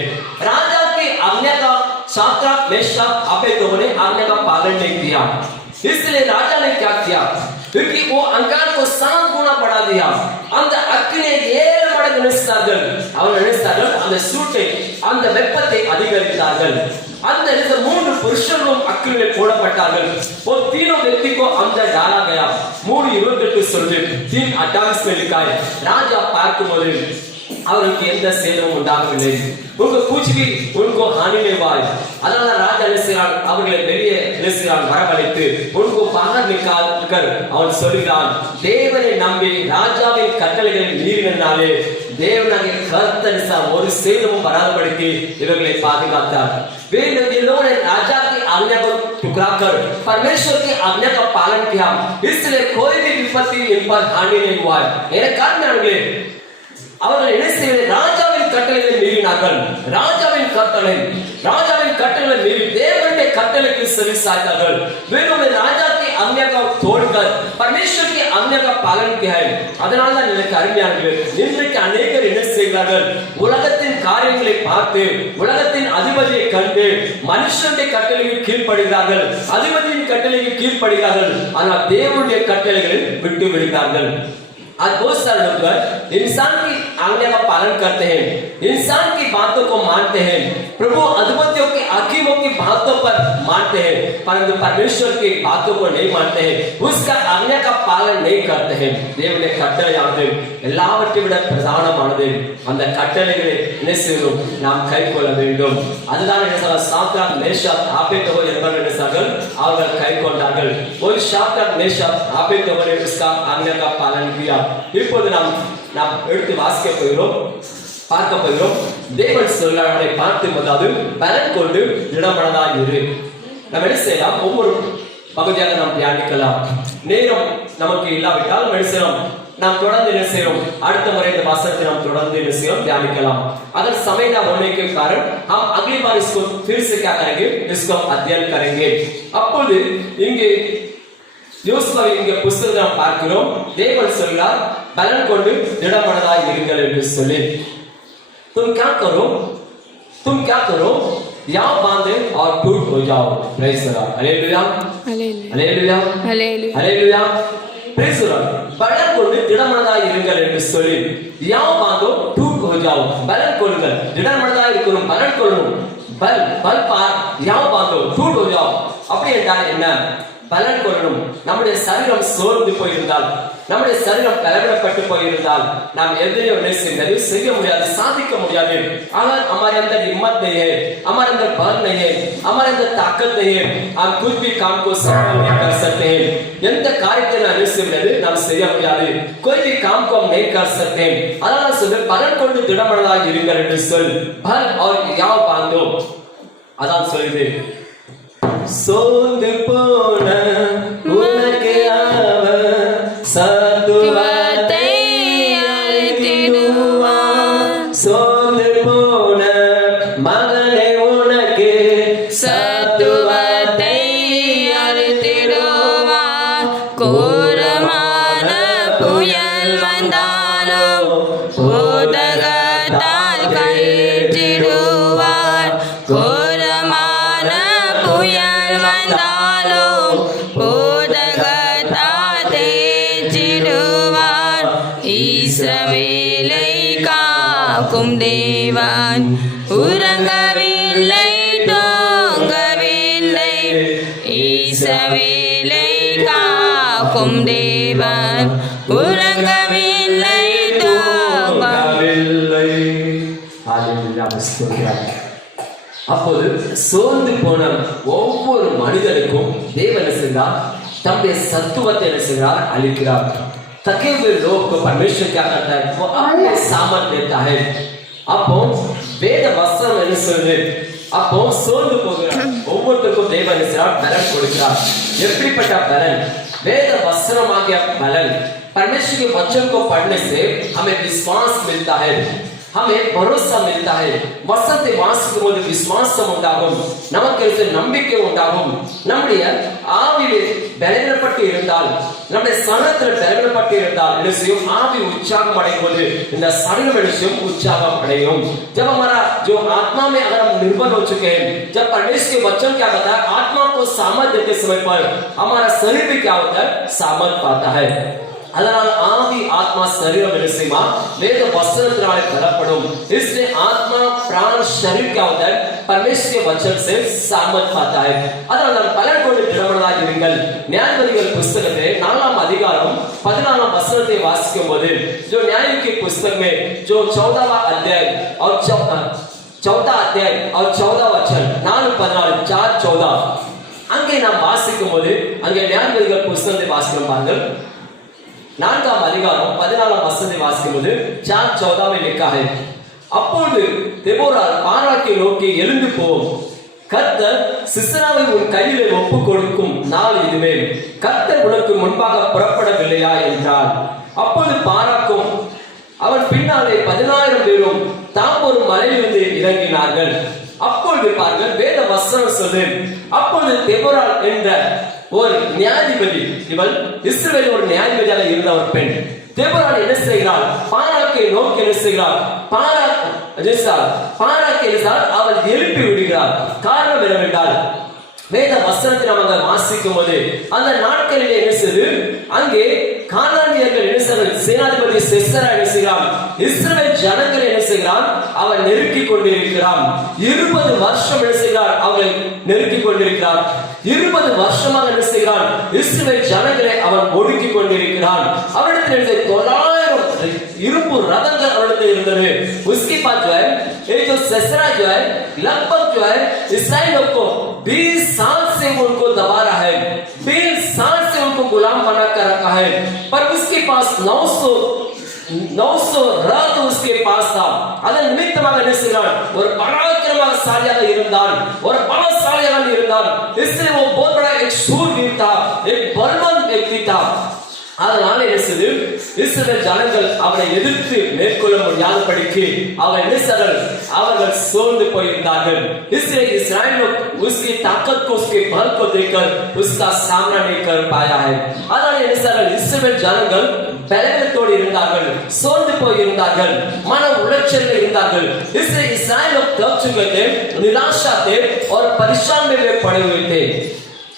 राजा की आज्ञा का सात्राक मेशक अबेदनेगो ने आज्ञा का पालन नहीं किया. इसलिए राजा ने क्या किया? क्योंकि वो अंगार को 7 गुना बढ़ा दिया. அந்த அக்கினியை 7 மடங்கு நினைத்தார்கள். அவர்கள் நினைத்தார்கள் அந்த சூட்டை, அந்த வெப்பத்தை அதிகரித்தார்கள். அந்த 3 புருஷர்களும் அக்கினியில் போடப்பட்டார்கள். वो तीनों व्यक्ति को अंदर डाला गया. 3:28 சொல்லுது. 3:28 में लिखा है, राजा பார்க்கும்போது அவருக்கு எந்த சேதமும் உண்டாகவில்லை. उनको कुछ भी उनको हानि नहीं हुआ. அதனால ராஜா நினைக்கிறான், அவர்களை வெளியே நினைக்கிறான், வரவழைத்து उनको बाहर निकाल कर அவன் சொல்கிறான், தேவனை நம்பி ராஜாவின் கட்டளைகளை மீறினாலே தேவனாகிய கர்த்தர் ஒரு சேதமும் வராதபடிக்கு இவர்களை பாதுகாத்தார். वे लोगों ने राजा की आज्ञा को ठुकरा कर परमेश्वर की आज्ञा का पालन किया, इसलिए कोई भी विपत्ति इन पर हानि नहीं हुआ. मेरे कारण அவர்கள் என்ன செய்தார்கள்? ராஜாவின் கட்டளைகளை மீறினார்கள். ராஜாவின் கட்டளைகளை மீறி தேவனுடைய கட்டளைக்கு செவி சாய்த்தார்கள். மேலும் ராஜா की आज्ञा को तोड़कर परमेश्वर की आज्ञा का पालन किया है. அதனால தான் எனக்கு அருமையானவர்களே, இன்றைக்கு अनेகர் என்ன செய்கிறார்கள்? உலகத்தின் காரியங்களை பார்த்து உலகத்தின் அதிபதியை கண்டு மனுஷனுடைய கட்டளைக்கு கீழ்ப்படுகிறார்கள், அதிபதியின் கட்டளைக்கு கீழ்ப்படுகிறார்கள். ஆனால் தேவனுடைய கட்டளைகளை விட்டு விடுகிறார்கள். आज बहुत सारे लोग जो है इंसान की आज्ञा का पालन करते हैं, इंसान की बातों को मानते हैं, प्रभु अधिपतियों की हाकिमों की बातों पर मानते हैं, परंतु परमेश्वर की बातों को नहीं मानते हैं, उसका आज्ञा का पालन नहीं करते हैं. தேவனுடைய கட்டளையானது எல்லாவற்றை விட பிரதானமானது. அந்த கட்டளைகளை என்ன செய்யணும்? நாம் கைக்கொள்ள வேண்டும். அதுதான் என்ன சொல்ற? சாத்ராக் மேஷாக் ஆபேத்நேகோ என்பவர்கள் என்ன செய்தார்கள்? அவர்கள் கைக்கொண்டார்கள். ஒரு சாத்ராக் மேஷாக் ஆபேத்நேகோ उसका आज्ञा का पालन किया. இப்போது நாம் எடுத்து வாசிக்க போகிறோம், பார்க்க போகிறோம். தேவன் சொல்கிறார், அவரை பார்த்து முதலாவது பலன் கொண்டு திடமனதாய் இரு. நாம் என்ன செய்யலாம்? ஒவ்வொரு பகுதியாக நாம் தியானிக்கலாம். நேரம் நமக்கு இல்லாவிட்டால் என்ன செய்யலாம்? நாம் தொடர்ந்து என்ன செய்யறோம்? அடுத்த मुरे இந்த வசனத்தை நாம் தொடர்ந்து என்ன செய்யறோம்? தியானிக்கலாம். अगर समय ना होने के कारण हम अगली बार इसको फिर से क्या करेंगे? इसको अध्ययन करेंगे. அப்பொழுது இங்கே யோசுவாவின் இங்கே புத்தகத்தை நாம் பார்க்கிறோம். தேவன் சொல்கிறார், பலன் கொண்டு திடமனதாய் இருங்கள் என்று சொல்லி. तुम क्या करो? तुम क्या करो? यहाँ बांधे और टूट हो जाओ. Praise the Lord. Hallelujah, hallelujah, hallelujah, hallelujah. Praise the Lord. பலன் கொண்டு திடமனதாய் இருங்கள் என்று சொல்லி, यहाँ बांधो टूट हो जाओ. பலன் கொள்ளுங்கள், திடமனதாய் இருக்கணும், பலன் கொள்ளணும். பல் பார், यहाँ बांधो टूट हो जाओ. அப்படி என்றால் என்ன? பலன் கொள்ளணும். நம்முடைய சரீரம் சோர்ந்து போயிருந்தால், நம்முடைய சரீரம் கலவரப்பட்டு போயிருந்தால், நாம் எதையும் செய்ய முடியாது, சாதிக்க முடியாது. ஆனால் हमारे अंदर हिम्मत नहीं है, हमारे अंदर बल नहीं है, हमारे अंदर ताकत नहीं है, हम कुछ भी काम को सफल नहीं कर सकते हैं. எந்த காரியத்தை நாம் செய்வது நாம் செய்ய முடியாது, कोई भी काम को हम नहीं कर सकते हैं. அதனால சொல்ல பலன் கொண்டு திடமனதாய் இருங்கள் என்று சொல். பல் और याव बांधो. அதான் சொல்லுது. சோர்ந்து போன உனக்கு அவர் சத்துவத்தை அளித்திடுவார். சோர்ந்து போன மகனே உனக்கு சத்துவத்தை அளித்திடுவார். கோரமான புயல் வந்தாலும் போதகத்தால் கயிற்றிடுவார். கோரமான புயல் வந்தாலும் போதகத்தால் தேற்றிடுவார். இஸ்ரவேலை காக்கும் தேவன் உறங்கவில்லை, தூங்கவில்லை. இஸ்ரவேலை காக்கும் தேவன் உறங்கவில்லை, தூங்கவில்லை. அப்போது சோர்ந்து போன ஒவ்வொரு மனிதனுக்கும் தேவன் செய்தார், தம்முடைய சத்துவத்தை என்ன செய்கிறார்? அளிக்கிறார். थके हुए लोग को परमेश्वर क्या करता है? वो अपने सामर्थ देता है. அப்போ வேத வசனம் என்ன சொல்லுது? அப்போ சோர்ந்து போகிற ஒவ்வொருத்தருக்கும் தேவன் என்ன செய்கிறார்? பலன் கொடுக்கிறார். எப்படிப்பட்ட பலன்? वेद वस्त्रमाग्य बलन परमेश्वर के वचन को पढ़ने से हमें विश्वास मिलता है, हमें भरोसा मिलता है. वसंते वासिக்கும்போது விசுவாசம் உண்டாகும், நமக்கு நம்பிக்கை உண்டாகும். நம்முடைய ஆவியிலே பலவீனப்பட்டு இருந்தால், நம்முடைய சரீரத்தில் பலவீனப்பட்டு இருந்தால் நிச்சயம் ஆவி உற்சாகம் அடையும்போது இந்த சரீரம் நிச்சயம் उत्साहम अடையும். जब हमारा जो आत्मा में अगर हम निर्बल हो चुके हैं, जब परमेश्वर के वचन क्या कहता है, आत्मा को सामर्थ देते समय पर हमारा शरीर भी क्या होता है? सामर्थ पाता है. அதனால் ஆவி ஆத்மா शरीर में निश्चयமா वेद वचनத்தினாலே பலப்படும். इसलिए आत्मा प्राण शरीर क्या होता है? परमेश्वर के वचन से सामर्थ पाता है. அதனால் நாம் பலன் கொண்டு திடமனதாய் இருங்கள். நியாயாதிபதிகள் புத்தகத்திலே 4ஆம் அதிகாரம் 14ஆம் வசனத்தை வாசிக்கும்போது जो न्याय के पुस्तक में जो 14वां अध्याय और 14 अध्याय और 14 वचन 4:14 4:14 அங்கே நாம் வாசிக்கும்போது அங்கே நியாயாதிபதிகள் புத்தகத்தை வாசிக்கிறோம் பாருங்கள். 4ஆம் அதிகாரம் 14ஆம் வசனத்தை வாசிக்கும்போது 4:14 में लिखा है, அப்பொழுது தெபோரா பாராக்கை நோக்கி எழுந்து போ, கர்த்தர் சிசராவை உன் கையிலே ஒப்பு கொடுக்கும் நாள் இதுவே, கர்த்தர் உனக்கு முன்பாக புறப்படவில்லையா என்றார். அப்பொழுது பாராக்கும் அவன் பின்னாலே 10,000 பேரும் தாபோர் மலையிலிருந்து இறங்கினார்கள். அப்பொழுது பாருங்கள் வேத வசனம் சொல்லு, அப்பொழுது தெபோரா என்ற ஒரு நியாயாதிபதி, இவள் இஸ்ரவேலில் ஒரு நியாயாதிபதியாக இருந்த ஒரு பெண், தெபோரா என்ன செய்கிறாள்? பாராக்கை நோக்கி என்ன செய்கிறாள்? பாராக்கை அவள் எழுப்பி விடுகிறாள். காரணம் என்னவென்றால் வேத வசனத்தை நாம் வாசிக்கும் போது அந்த நாட்களிலே என்ன செய்து அங்கே கானானியர்கள் என்ன செய்தார்கள்? சேனாதிபதி சிசரா என்ன செய்கிறான்? இஸ்ரவேல் ஜனங்களை என்ன செய்கிறான்? அவன் நெருக்கி கொண்டிருக்கிறான். 20 வருஷம் என்ன செய்கிறார்? அவரை நெருக்கி கொண்டிருக்கிறார். 20 வருஷமாக என்ன செய்கிறான்? இஸ்ரவேல் ஜனங்களை அவன் ஒடுக்கி கொண்டிருக்கிறான். அவரிடத்தில் 900 இரும்பு रथங்கள் அவரிடத்தில் இருந்தது. उसके बाद जो है ये जो सिसरा जो है लगभग जो है इस्राएलियों को 20 साल से उनको दबा रहा है, 20 साल से उनको गुलाम बना कर रखा है. पर उसके पास 900 रथ उसके पास था. அதன் நிமித்தமாக என்ன செய்கிறான்? ஒரு பராக்கிரமசாலியாக இருந்தான், ஒரு பலசாலியாக இருந்தான். इसलिए वो बहुत बड़ा एक शूरवीर था, एक बलवान व्यक्ति था. அதனால என்ன செய்து இஸ்ரவேல் ஜனங்கள் அவனை எதிர்த்து மேற்கொள்ள முடியாதபடிக்கு அவர்கள் சோர்ந்து போயிருந்தார்கள். इसलिए इस्राएल लोग उसकी ताकत को, उसके बल को देखकर उसका सामना नहीं कर पाया है. அதனால இஸ்ரவேல் ஜனங்கள் பலவீனத்தோடு இருந்தார்கள், சோர்ந்து போயிருந்தார்கள், மன உளைச்சலில் இருந்தார்கள். इसलिए इस्राएल लोग थक चुके थे, निराशा थे और परेशान में पड़े हुए थे.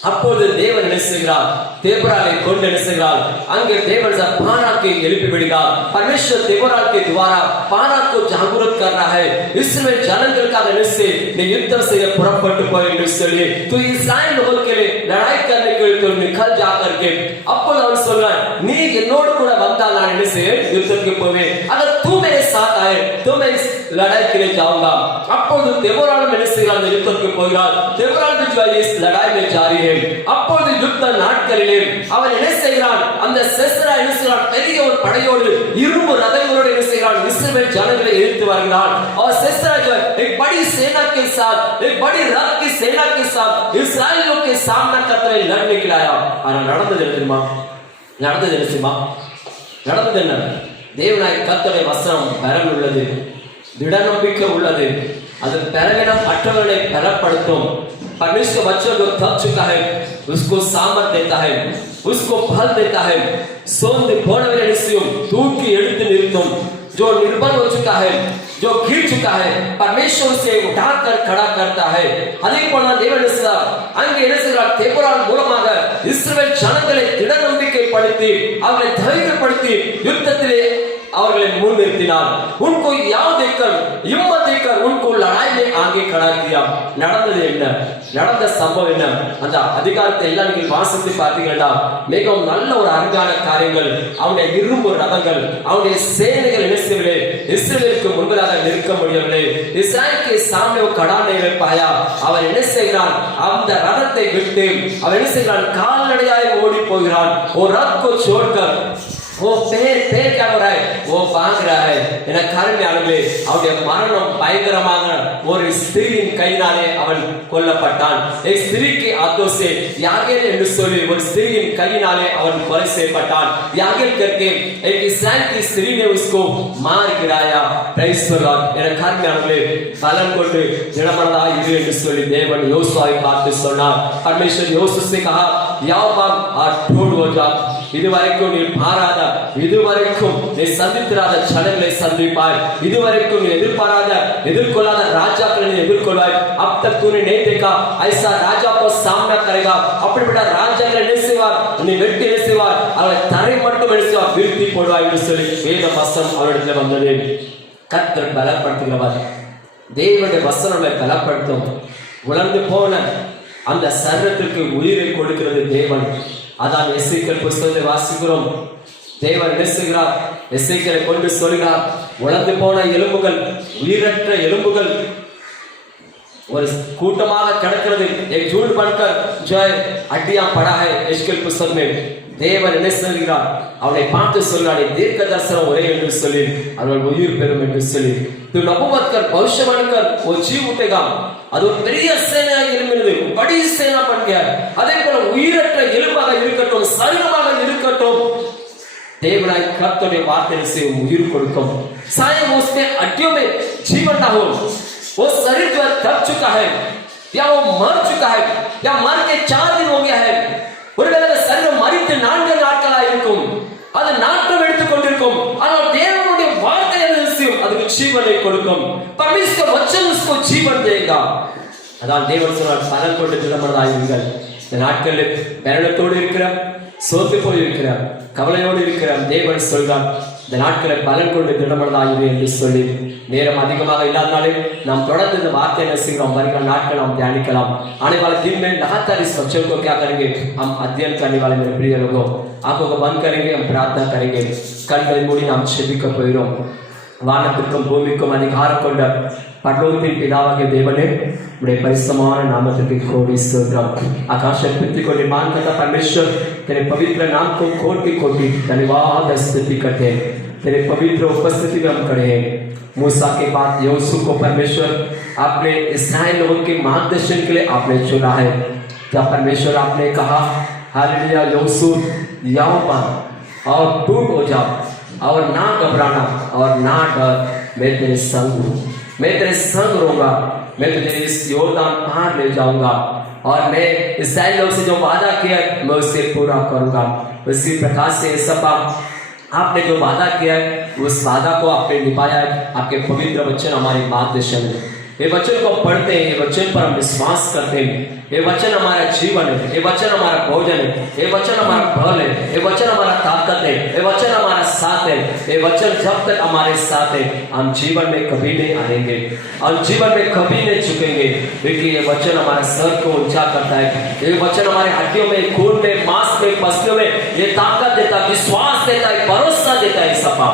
அப்பொழுது தேவன் என்ன செய்கிறார்? देबोराले கொண்டு என்ன செய்கிறார்? அங்கே தேவன் பாராக்கை எழுப்பி விடுகிறார். परमेश्वर देबोरा के द्वारा பாராக் को जागृत कर रहा है. इस्राएल ஜனங்களுக்காக என்ன செய்? நீ யுத்தம் செய்ய புறப்பட்டு போய் என்று சொல்லி तू इस्राएल लोगों के लिए लड़ाई करने के लिए तू निकल जा करके. அப்பொழுது அவன் சொல்றான், நீ என்னோடு கூட வந்தால் நான் என்ன செய்வேன்? யுத்தத்துக்கு போவேன். अगर तू मेरे साथ आए तो मैं इस लड़ाई के लिए जाऊंगा. அப்பொழுது देबोराலும் என்ன செய்கிறார்? அந்த யுத்தத்துக்கு போகிறார். देबोरा भी जो इस लड़ाई में जा रही है. அப்பொழுது யுத்த நாட்களில் அவன் என்ன செய்கிறான்? அந்த சிசரா என்ன செய்கிறான்? பெரிய ஒரு படையோடு இரும்பு ரதங்களோடு என்ன செய்கிறான்? இஸ்ரவேல் ஜனங்களை எதிர்த்து வருகிறான். और सिसरा जो एक बड़ी सेना के साथ, एक बड़ी रथ की सेना के साथ इस्राएलियों के सामना करते हुए लड़ने के लिए आया. ஆனா நடந்தது என்ன? தேவனாய் கர்த்தருடைய வசனம் பலம் உள்ளது, திட நம்பிக்கை உள்ளது. அது பலவீனம் அற்றவர்களை பலப்படுத்தும். परमेश्वर बच्चों जो थक चुका है उसको सामर्थ देता है, उसको बल देता है. सोंद போனவரை நிச்சயம் தூக்கி எடுத்து நிறுத்தும். जो निर्बल हो चुका है, जो गिर चुका है, परमेश्वर उसे उठाकर खड़ा करता है. அதே போல தேவன் அங்கே என்ன செய்கிறார்? தேபோரான் மூலமாக இஸ்ரவேல் ஜனங்களை திட நம்பிக்கைப்படுத்தி அவர்களை தைரியப்படுத்தி யுத்தத்திலே அவர்களை முன்னிறுத்தினார். उनको याद देकर, हिम्मत देकर उनको लड़ाई में आगे खड़ा किया. நடந்தது என்ன? நடந்த சம்பவம் என்ன? அந்த அதிகாரத்தை எல்லாம் நீங்கள் வாசித்து பார்த்தீங்கன்னா மிகவும் நல்ல ஒரு அருமையான காரியங்கள். அவனுடைய இரும்பு ரதங்கள், அவனுடைய சேனைகள் என்ன செய்யவில்லை? இஸ்ரவேலுக்கு முன்பதாக நிற்க முடியவில்லை. இஸ்ராயேல் के सामने वो खड़ा नहीं रह पाया. அவன் என்ன செய்கிறான்? அந்த ரதத்தை விட்டு அவன் என்ன செய்கிறான்? கால்நடையாய் ஓடி போகிறான். वो रथ को छोड़कर वो पैर क्या हो रहा है? वो भाग रहा है. என கருமையானவர்களே, அவருடைய மரணம் பயங்கரமாக ஒரு ஸ்திரீயின் கையினாலே அவன் கொல்லப்பட்டான். एक स्त्री के हाथों से यागेल என்று சொல்லி ஒரு ஸ்திரீயின் கையினாலே அவன் கொலை செய்யப்பட்டான். यागेल करके एक इस्राएल की स्त्री ने उसको मार गिराया. praise the Lord. என கருமையானவர்களே, பலன் கொண்டு திடமனதா இரு என்று சொல்லி தேவன் யோசுவாவை பார்த்து சொன்னார். परमेश्वर யோசு से कहा, यावाब और ठोड़ हो जा. இதுவரைக்கும் நீ பாராத, இதுவரைக்கும் நீ சந்தித்திராத ஜனங்களை சந்திப்பாய். இதுவரைக்கும் நீ எதிர்கொள்ளாத ராஜாக்களை நீ எதிர்கொள்வாய். अब तक तूने नहीं देखा ऐसा राजा को सामना करेगा. அப்படிப்பட்ட ராஜாக்களை என்ன செய்வார்? நீ வெட்டி என்ன செய்வார்? அவரை தரை மட்டும் என்ன செய்வார்? வீழ்த்தி போடுவாய் என்று சொல்லி வேத வசனம் அவரிடத்தில் வந்தது. கர்த்தர் பலப்படுத்துகிறவர். தேவனுடைய வசனங்களை பலப்படுத்தும். உலர்ந்து போன அந்த சரீரத்திற்கு உயிரை கொடுக்கிறது தேவன். அதான் எசேக்கியேல் புத்தகத்தை வாசிக்கிறோம். தேவன் பேசுகிறார், எசேக்கியேலை கொண்டு சொல்கிறார், உலர்ந்து போன எலும்புகள், உயிரற்ற எலும்புகள் ஒரு கூட்டமாக கிடக்கிறது. एक झूठ बनकर जो है हड्डियां पड़ा है. एशेकियेल पुस्तक में தேவன் என்ன சொல்கிறார்? அவனை பார்த்து சொல்றார், தீர்க்க தரிசனம் ஒரே என்று சொல்லி அவர்கள் உயிர் பெறும் என்று சொல்லி तू नबूवत कर, भविष्यवाणी कर, वो जीव उठेगा. அது ஒரு பெரிய சேனையாக எழும்பினது, बड़ी सेना बन गया. அதே போல உயிரற்ற எலும்பாக இருக்கட்டும், சரீரமாக இருக்கட்டும், தேவனாய் கர்த்தருடைய வார்த்தையை से உயிர் கொடுக்கும். चाहे उसके हड्डियों में जीवन ना हो, वो शरीर जो थक चुका है या वो मर चुका है या मर के 4 दिन हो गया है, ஒருவேளை சரீரம் மரித்து 4 நாட்களாக இருக்கும், அது நாட்டம் எடுத்துக் கொண்டிருக்கும். ஆனால் தேவனுடைய வார்த்தை அதுக்கு ஜீவனை கொடுக்கும். परमेश्वर वचन उसको जीवन देगा. அதான் தேவன் சொன்னார், பலன் கொண்டு திடமனதாயிருங்கள். இந்த நாட்களில் பலனத்தோடு இருக்கிற சோர்ந்து போயிருக்கிறோம், கவலையோடு இருக்கிறோம். தேவன் சொல்றார், இந்த நாட்களை பலன் கொண்டு திடமனதாயிரு என்று சொல்லி நேரம் அதிகமாக இல்லாதனாலே நாம் தொடர்ந்து இந்த वाक्य என்ன செய்கிறோம், வருகிற नाटकल हम ध्यानिकलाम। आने वाले दिन में लगातार इस वचन को क्या करेंगे, हम अध्ययन करने वाले मेरे प्रिय लोगों, आंखों को बंद करेंगे, हम प्रार्थना करेंगे, கண்களை மூடி நாம் செபிக்க போகிறோம்। வானத்திற்கும் பூமிக்கும் அதிகாரம் கொண்ட பரலோகத்தின் பிதாவாகிய தேவனே, உம்முடைய பரிசுத்தமான नामத்திற்கு கோடி ஸ்தோத்திரம்। आकाश पृथ्वी को निर्माण करता परमेश्वर, तेरे पवित्र नाम को कोटि कोटि धन्यवाद स्तुति करते हैं। तेरे पवित्र उपस्थिति में हम खड़े हैं। मूसा के बाद यहोशू को परमेश्वर आपने इस्राएल लोगों के मार्गदर्शन के लिए आपने चुना है। क्या परमेश्वर आपने कहा, हालेलुया, यहोशू जाओ और टूट हो जाओ और ना घबराना और ना डर, मैं तेरे संग हूँ, मैं तेरे संग रहूंगा, मैं तुझे इस योरदान पार ले जाऊंगा और मैं इस्राएल लोग से जो वादा किया मैं उसे पूरा करूंगा। उसी प्रकार से सब आपने जो वादा किया है उस वादा को आपने निभाया है। आपके पवित्र वचन हमारे मार्गदर्शन है। ये वचन को पढ़ते हैं, ये वचन पर हम विश्वास करते हैं। ये वचन हमारा जीवन है, ये वचन हमारा भोजन है, ये वचन हमारा बल है, ये वचन हमारा ताकत है, ये वचन हमारा साथ है। ये वचन जब तक हमारे साथ है हम जीवन में कभी नहीं हारेंगे, हम जीवन में कभी नहीं झुकेंगे, क्योंकि ये वचन हमारा सर को ऊंचा करता है। ये वचन हमारे हड्डियों में, खून में, मांस में, पसलियों में ये ताकत देता है, विश्वास देता है, भरोसा देता है। सपा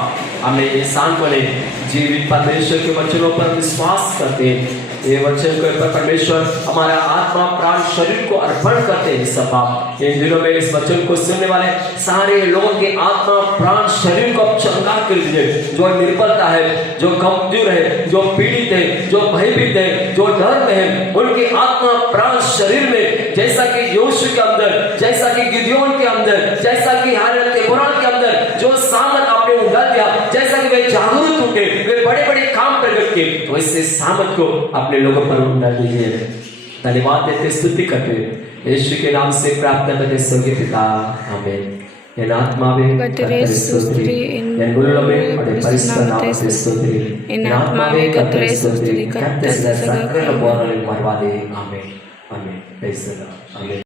हमें इंसान बने जीवित परमेश्वर के वचनों पर विश्वास करते हैं। ये वचन को परमेश्वर हमारा आत्मा प्राण शरीर को अर्पण करते हैं। सपा इन दिनों में इस वचन को सुनने वाले सारे लोगों के आत्मा प्राण शरीर को चंगा कर दीजिए। जो निर्बलता है, जो कमजोर है, जो पीड़ित है, जो भयभीत है, जो डर में है, उनके आत्मा प्राण शरीर में जैसा कि यहोशू के अंदर, जैसा कि गिदयोन के अंदर, जैसा कि हारून के पुराण के अंदर जो सामर्थ आपने उड़ा दिया, जैसा कि वे जागरूक उठे, वे बड़े बड़े काम प्रकट किए, वैसे सामर्थ को अपने लोगों पर उड़ा दीजिए। धन्यवाद देते, स्तुति करते यीशु के नाम से प्रार्थना करते स्वर्गीय पिता, आमीन। என் ஆத்மாவே கர்த்தரை ஸ்தோத்திரி, என் உள்ளமே அவருடைய பரிசுத்த நாமத்தை ஸ்தோத்திரி, என் ஆத்மாவே கர்த்தரை ஸ்தோத்திரி, கர்த்தர் சகல போராளின் மறவாதே. ஆமென், ஆமென். Praise the Lord. ஆமென்.